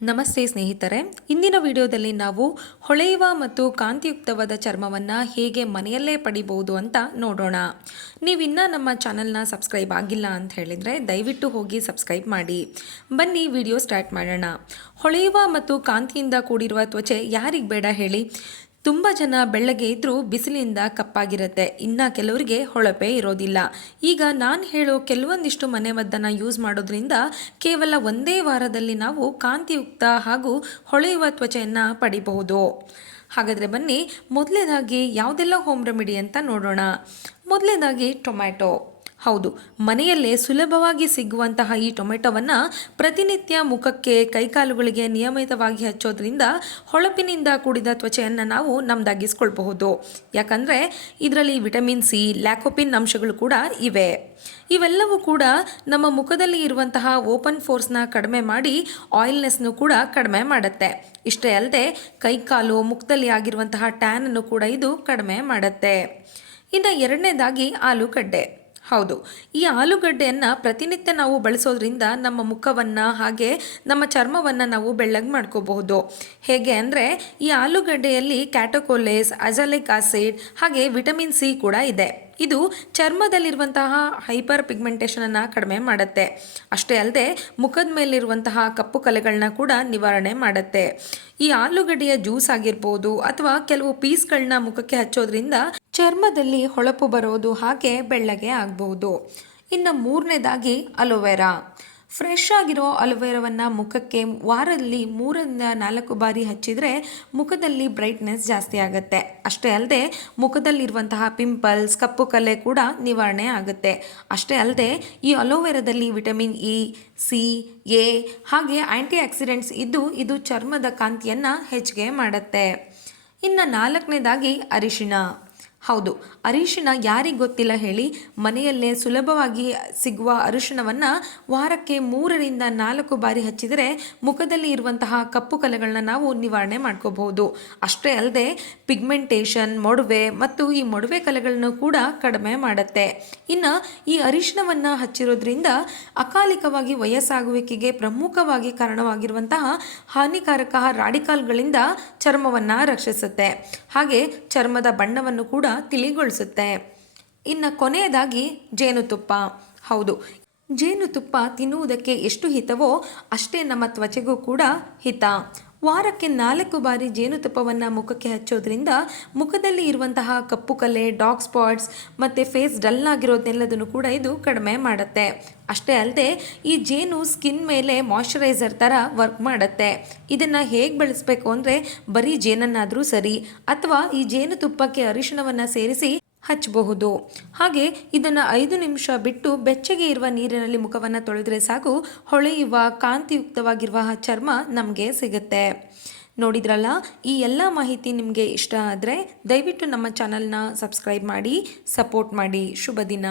ನಮಸ್ತೆ ಸ್ನೇಹಿತರೆ, ಇಂದಿನ ವಿಡಿಯೋದಲ್ಲಿ ನಾವು ಹೊಳೆಯುವ ಮತ್ತು ಕಾಂತಿಯುಕ್ತವಾದ ಚರ್ಮವನ್ನು ಹೇಗೆ ಮನೆಯಲ್ಲೇ ಪಡಿಬಹುದು ಅಂತ ನೋಡೋಣ. ನೀವಿನ್ನೂ ನಮ್ಮ ಚಾನಲ್ನ ಸಬ್ಸ್ಕ್ರೈಬ್ ಆಗಿಲ್ಲ ಅಂತ ಹೇಳಿದರೆ ದಯವಿಟ್ಟು ಹೋಗಿ ಸಬ್ಸ್ಕ್ರೈಬ್ ಮಾಡಿ. ಬನ್ನಿ ವಿಡಿಯೋ ಸ್ಟಾರ್ಟ್ ಮಾಡೋಣ. ಹೊಳೆಯುವ ಮತ್ತು ಕಾಂತಿಯಿಂದ ಕೂಡಿರುವ ತ್ವಚೆ ಯಾರಿಗೆ ಬೇಡ ಹೇಳಿ. ತುಂಬ ಜನ ಬೆಳ್ಳಗೆ ಇದ್ದರೂ ಬಿಸಿಲಿಂದ ಕಪ್ಪಾಗಿರುತ್ತೆ, ಇನ್ನು ಕೆಲವರಿಗೆ ಹೊಳಪೇ ಇರೋದಿಲ್ಲ. ಈಗ ನಾನು ಹೇಳೋ ಕೆಲವೊಂದಿಷ್ಟು ಮನೆಮದ್ದನ್ನು ಯೂಸ್ ಮಾಡೋದ್ರಿಂದ ಕೇವಲ ಒಂದೇ ವಾರದಲ್ಲಿ ನಾವು ಕಾಂತಿಯುಕ್ತ ಹಾಗೂ ಹೊಳೆಯುವ ತ್ವಚೆಯನ್ನು ಪಡಿಬಹುದು. ಹಾಗಾದರೆ ಬನ್ನಿ, ಮೊದಲನೇದಾಗಿ ಯಾವುದೆಲ್ಲ ಹೋಮ್ ರೆಮಿಡಿ ಅಂತ ನೋಡೋಣ. ಮೊದಲನೇದಾಗಿ ಟೊಮ್ಯಾಟೊ. ಹೌದು, ಮನೆಯಲ್ಲೇ ಸುಲಭವಾಗಿ ಸಿಗುವಂತಹ ಈ ಟೊಮೆಟೊವನ್ನು ಪ್ರತಿನಿತ್ಯ ಮುಖಕ್ಕೆ, ಕೈಕಾಲುಗಳಿಗೆ ನಿಯಮಿತವಾಗಿ ಹಚ್ಚೋದ್ರಿಂದ ಹೊಳಪಿನಿಂದ ಕೂಡಿದ ತ್ವಚೆಯನ್ನು ನಾವು ನಮ್ಮದಾಗಿಸ್ಕೊಳ್ಬಹುದು. ಯಾಕಂದರೆ ಇದರಲ್ಲಿ ವಿಟಮಿನ್ ಸಿ, ಲ್ಯಾಕೋಪಿನ್ ಅಂಶಗಳು ಕೂಡ ಇವೆ. ಇವೆಲ್ಲವೂ ಕೂಡ ನಮ್ಮ ಮುಖದಲ್ಲಿ ಇರುವಂತಹ ಓಪನ್ ಫೋರ್ಸ್ನ ಕಡಿಮೆ ಮಾಡಿ ಆಯಿಲ್ನೆಸ್ನು ಕೂಡ ಕಡಿಮೆ ಮಾಡುತ್ತೆ. ಇಷ್ಟೇ ಅಲ್ಲದೆ ಕೈಕಾಲು, ಮುಖದಲ್ಲಿ ಆಗಿರುವಂತಹ ಟ್ಯಾನನ್ನು ಕೂಡ ಇದು ಕಡಿಮೆ ಮಾಡುತ್ತೆ. ಇನ್ನು ಎರಡನೇದಾಗಿ ಆಲೂಗಡ್ಡೆ. ಹೌದು, ಈ ಆಲೂಗಡ್ಡೆಯನ್ನು ಪ್ರತಿನಿತ್ಯ ನಾವು ಬಳಸೋದ್ರಿಂದ ನಮ್ಮ ಮುಖವನ್ನು ಹಾಗೆ ನಮ್ಮ ಚರ್ಮವನ್ನು ನಾವು ಬೆಳ್ಳಗೆ ಮಾಡ್ಕೋಬಹುದು. ಹೇಗೆ ಅಂದರೆ ಈ ಆಲೂಗಡ್ಡೆಯಲ್ಲಿ ಕ್ಯಾಟೋಕೋಲೇಸ್, ಅಜಲಿಕ್ ಆಸಿಡ್ ಹಾಗೆ ವಿಟಮಿನ್ ಸಿ ಕೂಡ ಇದೆ. ಇದು ಚರ್ಮದಲ್ಲಿರುವಂತಹ ಹೈಪರ್ ಪಿಗ್ಮೆಂಟೇಷನನ್ನು ಕಡಿಮೆ ಮಾಡುತ್ತೆ. ಅಷ್ಟೇ ಅಲ್ಲದೆ ಮುಖದ ಮೇಲಿರುವಂತಹ ಕಪ್ಪು ಕಲೆಗಳನ್ನ ಕೂಡ ನಿವಾರಣೆ ಮಾಡುತ್ತೆ. ಈ ಆಲೂಗಡ್ಡೆಯ ಜ್ಯೂಸ್ ಆಗಿರ್ಬೋದು ಅಥವಾ ಕೆಲವು ಪೀಸ್ಗಳನ್ನ ಮುಖಕ್ಕೆ ಹಚ್ಚೋದ್ರಿಂದ ಚರ್ಮದಲ್ಲಿ ಹೊಳಪು ಬರೋದು ಹಾಗೆ ಬೆಳ್ಳಗೆ ಆಗಬಹುದು. ಇನ್ನು ಮೂರನೇದಾಗಿ ಅಲೋವೆರಾ. ಫ್ರೆಶ್ ಆಗಿರೋ ಅಲೋವೆರಾವನ್ನು ಮುಖಕ್ಕೆ ವಾರದಲ್ಲಿ 3-4 ಬಾರಿ ಹಚ್ಚಿದರೆ ಮುಖದಲ್ಲಿ ಬ್ರೈಟ್ನೆಸ್ ಜಾಸ್ತಿ ಆಗುತ್ತೆ. ಅಷ್ಟೇ ಅಲ್ಲದೆ ಮುಖದಲ್ಲಿರುವಂತಹ ಪಿಂಪಲ್ಸ್, ಕಪ್ಪು ಕಲೆ ಕೂಡ ನಿವಾರಣೆ ಆಗುತ್ತೆ. ಅಷ್ಟೇ ಅಲ್ಲದೆ ಈ ಅಲೋವೆರಾದಲ್ಲಿ ವಿಟಮಿನ್ ಇ, ಸಿ, ಎ ಹಾಗೆ ಆ್ಯಂಟಿ ಆಕ್ಸಿಡೆಂಟ್ಸ್ ಇದ್ದು ಇದು ಚರ್ಮದ ಕಾಂತಿಯನ್ನು ಹೆಚ್ಚಿಗೆ ಮಾಡುತ್ತೆ. ಇನ್ನು ನಾಲ್ಕನೇದಾಗಿ ಅರಿಶಿಣ. ಹೌದು, ಅರಿಶಿಣ ಯಾರಿಗೆ ಗೊತ್ತಿಲ್ಲ ಹೇಳಿ. ಮನೆಯಲ್ಲೇ ಸುಲಭವಾಗಿ ಸಿಗುವ ಅರಿಶಿಣವನ್ನು ವಾರಕ್ಕೆ 3-4 ಬಾರಿ ಹಚ್ಚಿದರೆ ಮುಖದಲ್ಲಿ ಇರುವಂತಹ ಕಪ್ಪು ಕಲೆಗಳನ್ನ ನಾವು ನಿವಾರಣೆ ಮಾಡ್ಕೋಬಹುದು. ಅಷ್ಟೇ ಅಲ್ಲದೆ ಪಿಗ್ಮೆಂಟೇಷನ್, ಮೊಡವೆ ಮತ್ತು ಈ ಮೊಡವೆ ಕಲೆಗಳನ್ನು ಕೂಡ ಕಡಿಮೆ ಮಾಡುತ್ತೆ. ಇನ್ನು ಈ ಅರಿಶಿಣವನ್ನು ಹಚ್ಚಿರೋದ್ರಿಂದ ಅಕಾಲಿಕವಾಗಿ ವಯಸ್ಸಾಗುವಿಕೆಗೆ ಪ್ರಮುಖವಾಗಿ ಕಾರಣವಾಗಿರುವಂತಹ ಹಾನಿಕಾರಕ ರಾಡಿಕಲ್ಗಳಿಂದ ಚರ್ಮವನ್ನು ರಕ್ಷಿಸುತ್ತೆ. ಹಾಗೆ ಚರ್ಮದ ಬಣ್ಣವನ್ನು ಕೂಡ ತಿಳಿಗೊಳಿಸುತ್ತೆ. ಇನ್ನು ಕೊನೆಯದಾಗಿ ಜೇನುತುಪ್ಪ. ಹೌದು, ಜೇನುತುಪ್ಪ ತಿನ್ನುವುದಕ್ಕೆ ಎಷ್ಟು ಹಿತವೋ ಅಷ್ಟೇ ನಮ್ಮ ತ್ವಚೆಗೂ ಕೂಡ ಹಿತ. ವಾರಕ್ಕೆ 4 ಬಾರಿ ಜೇನುತುಪ್ಪವನ್ನು ಮುಖಕ್ಕೆ ಹಚ್ಚೋದ್ರಿಂದ ಮುಖದಲ್ಲಿ ಇರುವಂತಹ ಕಪ್ಪು ಕಲೆ, ಡಾರ್ಕ್ ಸ್ಪಾಟ್ಸ್ ಮತ್ತು ಫೇಸ್ ಡಲ್ ಆಗಿರೋದನ್ನೆಲ್ಲದನ್ನು ಕೂಡ ಇದು ಕಡಿಮೆ ಮಾಡುತ್ತೆ. ಅಷ್ಟೇ ಅಲ್ಲದೆ ಈ ಜೇನು ಸ್ಕಿನ್ ಮೇಲೆ ಮಾಯ್ಶ್ಚರೈಸರ್ ಥರ ವರ್ಕ್ ಮಾಡುತ್ತೆ. ಇದನ್ನು ಹೇಗೆ ಬಳಸಬೇಕು ಅಂದರೆ ಬರೀ ಜೇನನ್ನಾದರೂ ಸರಿ ಅಥವಾ ಈ ಜೇನುತುಪ್ಪಕ್ಕೆ ಅರಿಶಿಣವನ್ನು ಸೇರಿಸಿ ಹಚ್ಚಬಹುದು. ಹಾಗೆ ಇದನ್ನು 5 ನಿಮಿಷ ಬಿಟ್ಟು ಬೆಚ್ಚಗೆ ಇರುವ ನೀರಿನಲ್ಲಿ ಮುಖವನ್ನು ತೊಳೆದರೆ ಸಾಕು, ಹೊಳೆಯುವ ಕಾಂತಿಯುಕ್ತವಾಗಿರುವ ಚರ್ಮ ನಮಗೆ ಸಿಗುತ್ತೆ. ನೋಡಿದ್ರಲ್ಲ, ಈ ಎಲ್ಲ ಮಾಹಿತಿ ನಿಮಗೆ ಇಷ್ಟ ಆದರೆ ದಯವಿಟ್ಟು ನಮ್ಮ ಚಾನಲ್ನ ಸಬ್ಸ್ಕ್ರೈಬ್ ಮಾಡಿ, ಸಪೋರ್ಟ್ ಮಾಡಿ. ಶುಭ ದಿನ.